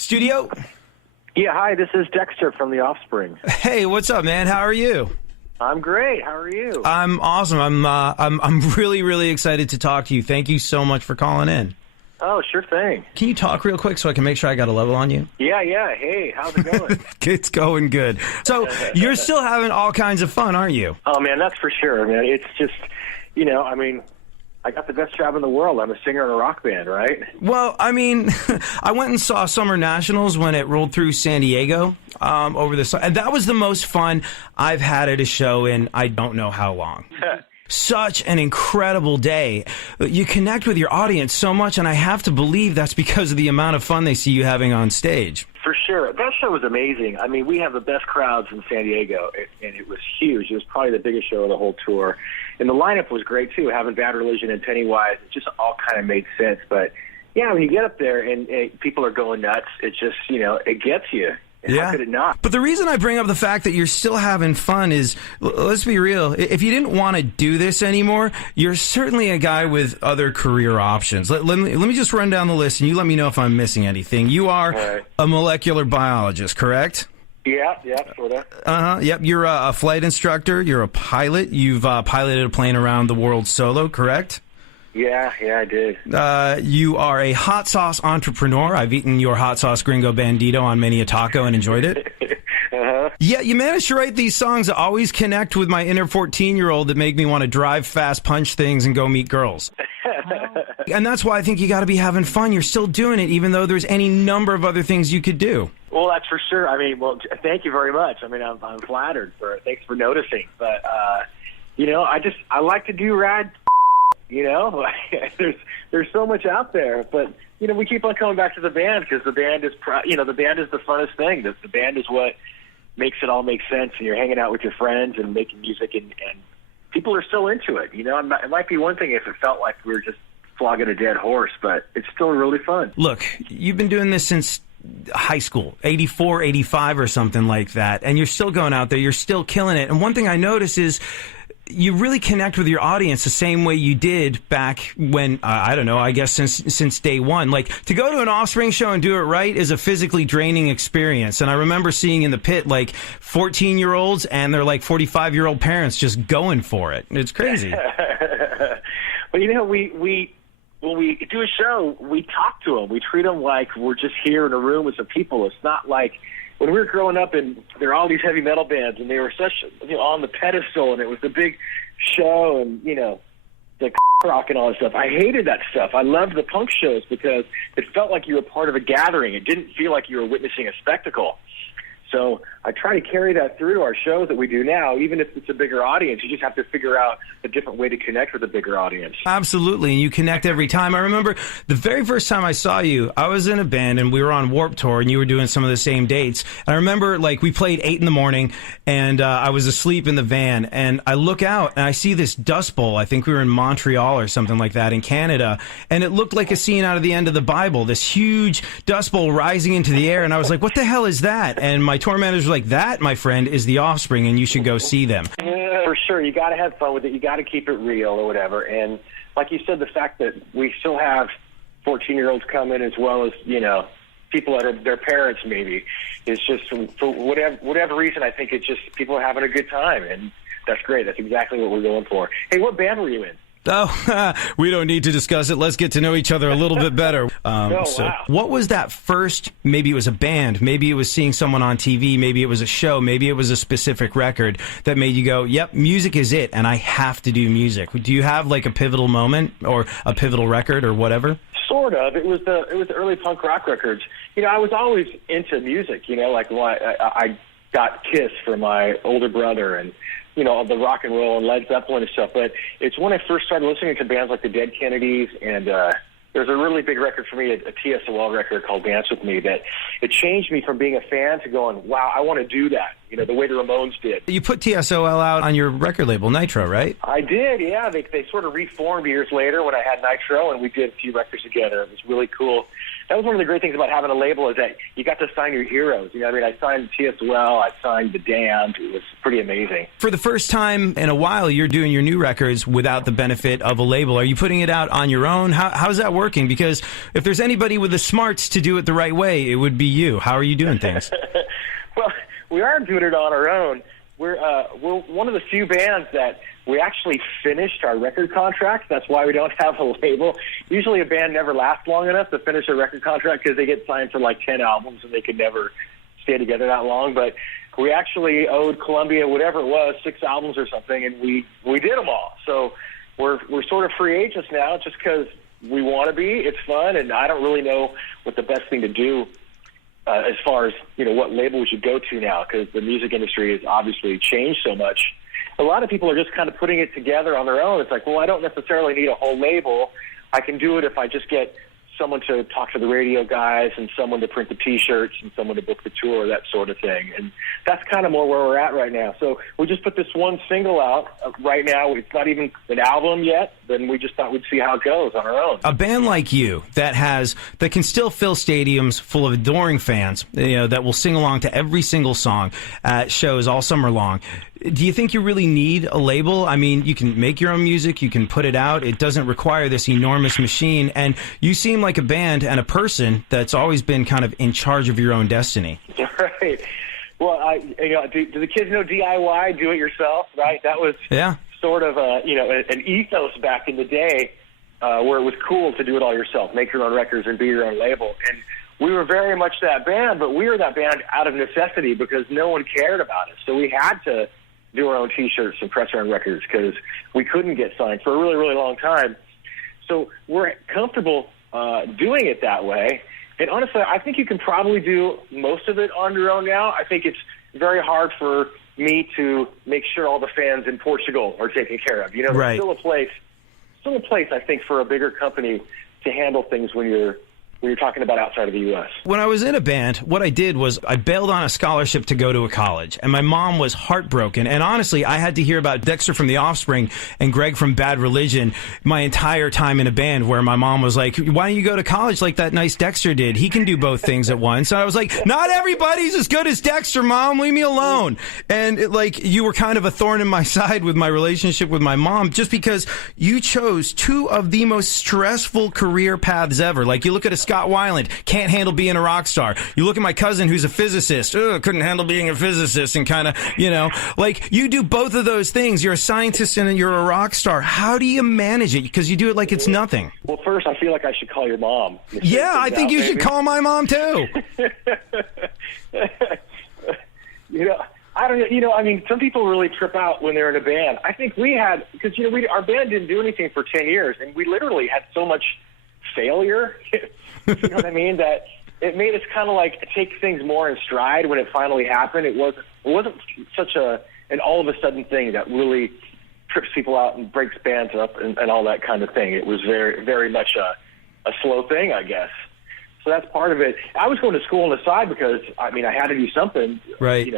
Studio? Yeah, hi, this is Dexter from the Offspring. Hey, what's up, man? How are you? I'm great. How are you? I'm awesome. I'm really, really excited to talk to you. Thank you so much for calling in. Oh, sure thing. Can you talk real quick so I can make sure I got a level on you? Yeah. Hey, how's it going? It's going good. So you're still having all kinds of fun, aren't you? Oh, man, that's for sure, man. It's just, I got the best job in the world. I'm a singer in a rock band, right? Well, I mean, I went and saw Summer Nationals when it rolled through San Diego over the summer. And that was the most fun I've had at a show in I don't know how long. Such an incredible day. You connect with your audience so much, and I have to believe that's because of the amount of fun they see you having on stage. For sure. That show was amazing. I mean, we have the best crowds in San Diego, and it was huge. It was probably the biggest show of the whole tour. And the lineup was great, too, having Bad Religion and Pennywise. It just all kind of made sense. But, yeah, when you get up there and people are going nuts, it just, it gets you. Yeah. How could it not? But the reason I bring up the fact that you're still having fun is, let's be real, if you didn't want to do this anymore, you're certainly a guy with other career options. Let me just run down the list, and you let me know if I'm missing anything. You are a molecular biologist, correct? Yeah, sort of. Yep, you're a flight instructor. You're a pilot. You've piloted a plane around the world solo, correct? Yeah, I did. You are a hot sauce entrepreneur. I've eaten your hot sauce gringo bandito on many a taco and enjoyed it. Yeah, you managed to write these songs that always connect with my inner 14-year-old that make me want to drive fast, punch things, and go meet girls. And that's why I think you got to be having fun. You're still doing it, even though there's any number of other things you could do. Well, that's for sure. I mean, thank you very much. I mean, I'm flattered. Thanks for noticing. But, I like to do rad. There's so much out there, but we keep on coming back to the band because the band is the band is the funnest thing. The band is what makes it all make sense, and you're hanging out with your friends and making music, and people are still into it. It might be one thing if it felt like we were just flogging a dead horse, but it's still really fun. Look, you've been doing this since high school, 84, 85 or something like that, and you're still going out there, you're still killing it. And one thing I notice is you really connect with your audience the same way you did back when, I don't know, I guess since day one. Like, to go to an Offspring show and do it right is a physically draining experience. And I remember seeing in the pit, like, 14-year-olds and their, like, 45-year-old parents just going for it. It's crazy. Well, when we do a show, we talk to them. We treat them like we're just here in a room with some people. It's not like when we were growing up and there were all these heavy metal bands and they were such, on the pedestal and it was the big show and, the rock and all that stuff. I hated that stuff. I loved the punk shows because it felt like you were part of a gathering. It didn't feel like you were witnessing a spectacle. So I try to carry that through to our shows that we do now. Even if it's a bigger audience, you just have to figure out a different way to connect with a bigger audience. Absolutely, and you connect every time. I remember the very first time I saw you, I was in a band, and we were on Warped Tour, and you were doing some of the same dates. And I remember, we played 8 in the morning, and I was asleep in the van, and I look out, and I see this dust bowl. I think we were in Montreal or something like that in Canada, and it looked like a scene out of the end of the Bible, this huge dust bowl rising into the air, and I was like, what the hell is that? And my tour manager was like, that, my friend, is the Offspring, and you should go see them. For sure. You got to have fun with it. You got to keep it real or whatever. And like you said, the fact that we still have 14-year-olds come in as well as, people that are their parents maybe, is just, for whatever reason, I think it's just people are having a good time. And that's great. That's exactly what we're going for. Hey, what band were you in? Oh, we don't need to discuss it. Let's get to know each other a little bit better. Wow. What was that first, maybe it was a band, maybe it was seeing someone on TV, maybe it was a show, maybe it was a specific record that made you go, yep, music is it, and I have to do music. Do you have a pivotal moment or a pivotal record or whatever? Sort of. It was the early punk rock records. I was always into music, like when I got Kiss for my older brother and the rock and roll and Led Zeppelin and stuff. But it's when I first started listening to bands like the Dead Kennedys, and there's a really big record for me, a TSOL record called Dance With Me, that it changed me from being a fan to going, wow, I want to do that, the way the Ramones did. You put TSOL out on your record label, Nitro, right? I did, yeah. They sort of reformed years later when I had Nitro, and we did a few records together. It was really cool that was one of the great things about having a label, is that you got to sign your heroes. You know, I mean, I signed T.S. Well, I signed The Damned. It was pretty amazing. For the first time in a while, you're doing your new records without the benefit of a label. Are you putting it out on your own? How's that working? Because if there's anybody with the smarts to do it the right way, it would be you. How are you doing things? Well, we are doing it on our own. We're one of the few bands that we actually finished our record contract. That's why we don't have a label. Usually a band never lasts long enough to finish a record contract because they get signed for like 10 albums and they could never stay together that long. But we actually owed Columbia, whatever it was, 6 albums or something, and we did them all. So we're sort of free agents now just because we want to be. It's fun, and I don't really know what the best thing to do as far as, you know, what label we should go to now, because the music industry has obviously changed so much. A lot of people are just kind of putting it together on their own. It's like, well, I don't necessarily need a whole label. I can do it if I just get someone to talk to the radio guys and someone to print the T-shirts and someone to book the tour, that sort of thing. And that's kind of more where we're at right now. So we just put this one single out right now. It's not even an album yet. Then we just thought we'd see how it goes on our own. A band like you that can still fill stadiums full of adoring fans, you know, that will sing along to every single song at shows all summer long. Do you think you really need a label? I mean, you can make your own music, you can put it out. It doesn't require this enormous machine. And you seem like a band and a person that's always been kind of in charge of your own destiny. Right. Well, do the kids know DIY, do it yourself, right? That was sort of an ethos back in the day where it was cool to do it all yourself, make your own records and be your own label. And we were very much that band, but we were that band out of necessity because no one cared about us. So we had to do our own T-shirts and press our own records because we couldn't get signed for a really, really long time. So we're comfortable doing it that way. And honestly, I think you can probably do most of it on your own now. I think it's very hard for me to make sure all the fans in Portugal are taken care of. You know, there's still a place, I think, for a bigger company to handle things when you're talking about outside of the U.S. When I was in a band, what I did was I bailed on a scholarship to go to a college, and my mom was heartbroken. And honestly, I had to hear about Dexter from The Offspring and Greg from Bad Religion my entire time in a band, where my mom was like, why don't you go to college like that nice Dexter did? He can do both things at once. And I was like, not everybody's as good as Dexter, Mom. Leave me alone. And you were kind of a thorn in my side with my relationship with my mom, just because you chose two of the most stressful career paths ever. Like, you look at a Scott Weiland, can't handle being a rock star. You look at my cousin who's a physicist, couldn't handle being a physicist, and kind of, you do both of those things. You're a scientist and you're a rock star. How do you manage it? Because you do it like it's nothing. Well, first, I feel like I should call your mom. Yeah, I think you should call my mom too. I don't know. I mean, some people really trip out when they're in a band. I think we had, because, our band didn't do anything for 10 years, and we literally had so much failure. You know what I mean? That it made us kind of like take things more in stride when it finally happened. It wasn't such an all of a sudden thing that really trips people out and breaks bands up and all that kind of thing. It was very, very much a slow thing, I guess. So that's part of it. I was going to school on the side because, I had to do something. Right.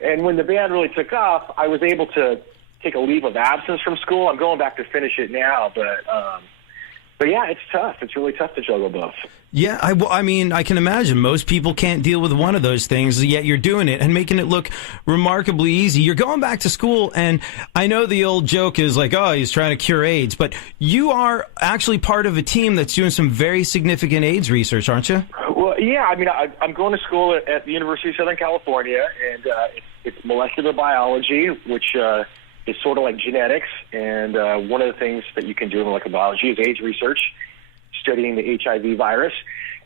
And when the band really took off, I was able to take a leave of absence from school. I'm going back to finish it now, but yeah, it's tough. It's really tough to juggle both. Yeah, I can imagine most people can't deal with one of those things, yet you're doing it and making it look remarkably easy. You're going back to school, and I know the old joke is like, oh, he's trying to cure AIDS, but you are actually part of a team that's doing some very significant AIDS research, aren't you? Well, yeah, I'm going to school at the University of Southern California, and it's molecular biology, which is sort of like genetics, and one of the things that you can do in molecular biology is AIDS research, studying the HIV virus.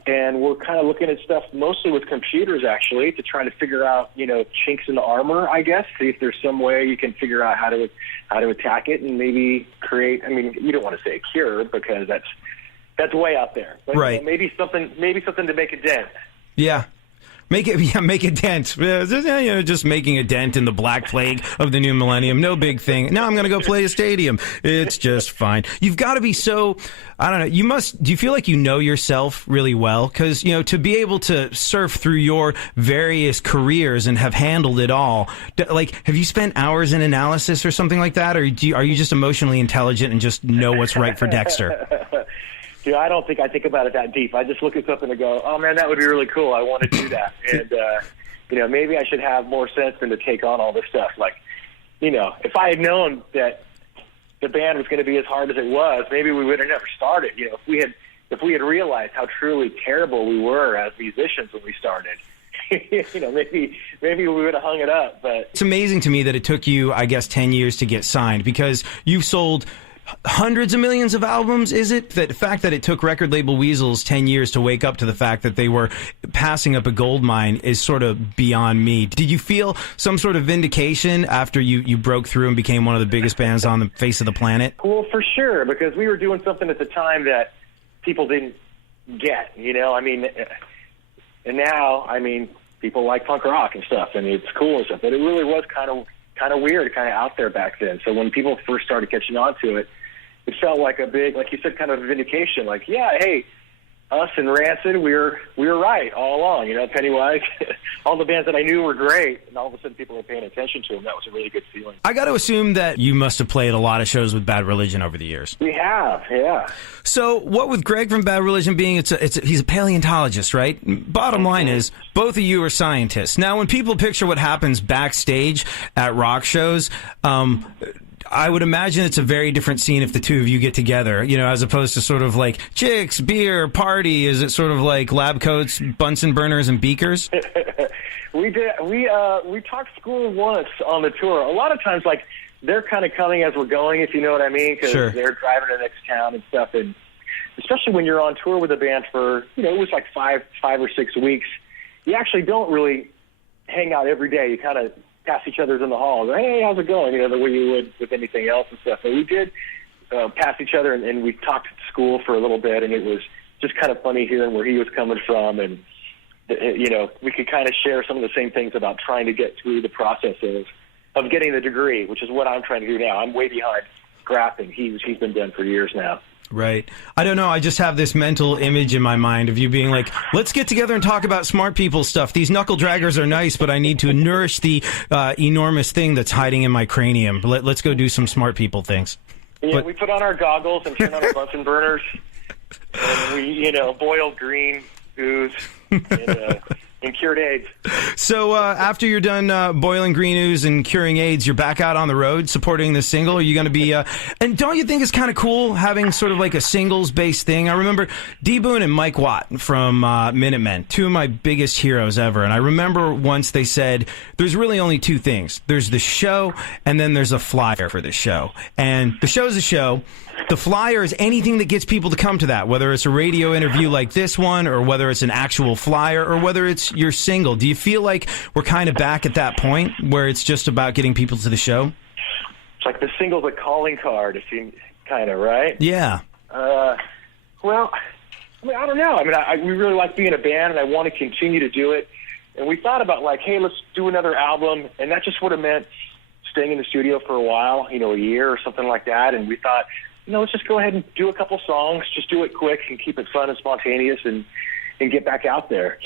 And we're kind of looking at stuff mostly with computers, actually, to try to figure out, chinks in the armor, I guess, see if there's some way you can figure out how to attack it and maybe create, you don't want to say a cure because that's way out there. But, right. Maybe something to make a dent. Yeah. Make a dent. Just making a dent in the Black Plague of the new millennium. No big thing. Now I'm going to go play a stadium. It's just fine. You've got to be so, I don't know, do you feel like you know yourself really well? Because, to be able to surf through your various careers and have handled it all, have you spent hours in analysis or something like that? Or are you just emotionally intelligent and just know what's right for Dexter? Dude, I don't think I think about it that deep. I just look at something and go, oh, man, that would be really cool. I want to do that. And, maybe I should have more sense than to take on all this stuff. Like, if I had known that the band was going to be as hard as it was, maybe we would have never started. If we had realized how truly terrible we were as musicians when we started, maybe we would have hung it up. But it's amazing to me that it took you, I guess, 10 years to get signed, because you've sold hundreds of millions of albums. Is it that the fact that it took record label weasels 10 years to wake up to the fact that they were passing up a gold mine is sort of beyond me? Did you feel some sort of vindication after you broke through and became one of the biggest bands on the face of the planet? Well, for sure, because we were doing something at the time that people didn't get, and now, people like punk rock and stuff, and it's cool and stuff, but it really was kind of weird, kind of out there back then. So when people first started catching on to it, it felt like a big, like you said, kind of a vindication. Like, yeah, hey, us and Rancid, we were right all along. Pennywise, all the bands that I knew were great, and all of a sudden people were paying attention to them. That was a really good feeling. I got to assume that you must have played a lot of shows with Bad Religion over the years. We have, yeah. So what with Greg from Bad Religion being, he's a paleontologist, right? Bottom line is, both of you are scientists. Now, when people picture what happens backstage at rock shows, I would imagine it's a very different scene if the two of you get together, as opposed to sort of like chicks, beer, party. Is it sort of like lab coats, Bunsen burners, and beakers? We talked school once on the tour. A lot of times, like, they're kind of coming as we're going, if you know what I mean, because sure. They're driving to the next town and stuff. And especially when you're on tour with a band for, it was like 5 or 6 weeks, you actually don't really hang out every day. You kind of pass each other in the hall. Hey, how's it going? The way you would with anything else and stuff. But we did pass each other, and we talked at school for a little bit, and it was just kind of funny hearing where he was coming from, and we could kind of share some of the same things about trying to get through the process of getting the degree, which is what I'm trying to do now. I'm way behind graphing. He's been done for years now. Right. I don't know. I just have this mental image in my mind of you being like, let's get together and talk about smart people stuff. These knuckle draggers are nice, but I need to nourish the enormous thing that's hiding in my cranium. Let's go do some smart people things. Yeah, we put on our goggles and turn on our Bunsen burners, and we, boiled green ooze and cured AIDS. So after you're done boiling green ooze and curing AIDS, you're back out on the road supporting this single. Are you going to be... and don't you think it's kind of cool having sort of like a singles-based thing? I remember D. Boone and Mike Watt from Minutemen, two of my biggest heroes ever. And I remember once they said, there's really only two things. There's the show, and then there's a flyer for the show. And the show's a show. The flyer is anything that gets people to come to that, whether it's a radio interview like this one, or whether it's an actual flyer, or whether it's your single. Do you feel like we're kind of back at that point where it's just about getting people to the show? It's like the single's a calling card, if you kind of, right? Yeah. Well, I don't know. We really like being a band, and I want to continue to do it. And we thought about, like, hey, let's do another album, and that just would have meant staying in the studio for a while, a year or something like that. And we thought, let's just go ahead and do a couple songs, just do it quick and keep it fun and spontaneous and get back out there,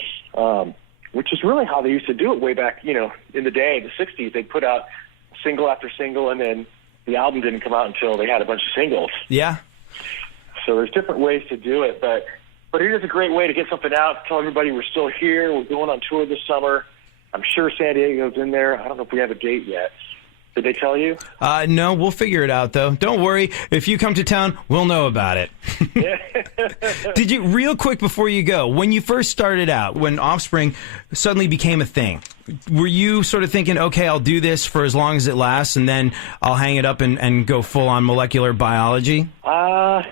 which is really how they used to do it way back, in the day, the 60s. They'd put out single after single, and then the album didn't come out until they had a bunch of singles. Yeah. So there's different ways to do it, but it is a great way to get something out, tell everybody we're still here, we're going on tour this summer. I'm sure San Diego's in there. I don't know if we have a date yet. Did they tell you? No, we'll figure it out, though. Don't worry. If you come to town, we'll know about it. Did you, real quick before you go, when you first started out, when Offspring suddenly became a thing, were you sort of thinking, okay, I'll do this for as long as it lasts, and then I'll hang it up and go full on molecular biology? I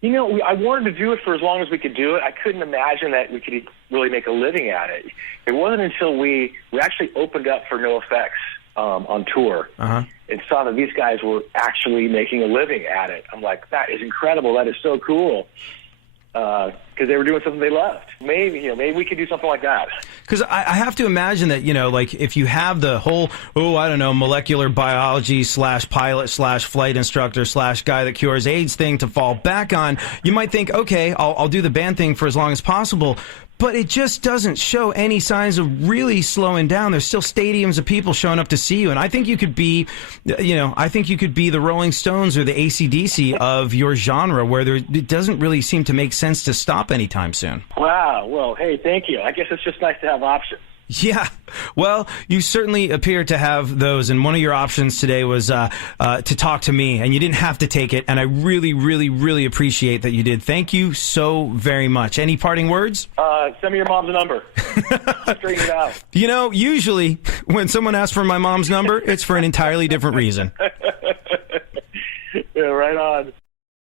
wanted to do it for as long as we could do it. I couldn't imagine that we could really make a living at it. It wasn't until we actually opened up for No Effects on tour, and saw that these guys were actually making a living at it. I'm like, that is incredible. That is so cool. Because they were doing something they loved. Maybe we could do something like that. Because I have to imagine that, like if you have the whole, molecular biology / pilot / flight instructor / guy that cures AIDS thing to fall back on, you might think, okay, I'll do the band thing for as long as possible. But it just doesn't show any signs of really slowing down. There's still stadiums of people showing up to see you. And I think you could be, I think you could be the Rolling Stones or the AC/DC of your genre, where it doesn't really seem to make sense to stop anytime soon. Wow. Well, hey, thank you. I guess it's just nice to have options. Yeah, well, you certainly appear to have those, and one of your options today was to talk to me, and you didn't have to take it, and I really, really, really appreciate that you did. Thank you so very much. Any parting words? Send me your mom's number. Straighten it out. Usually when someone asks for my mom's number, it's for an entirely different reason. Yeah, right on.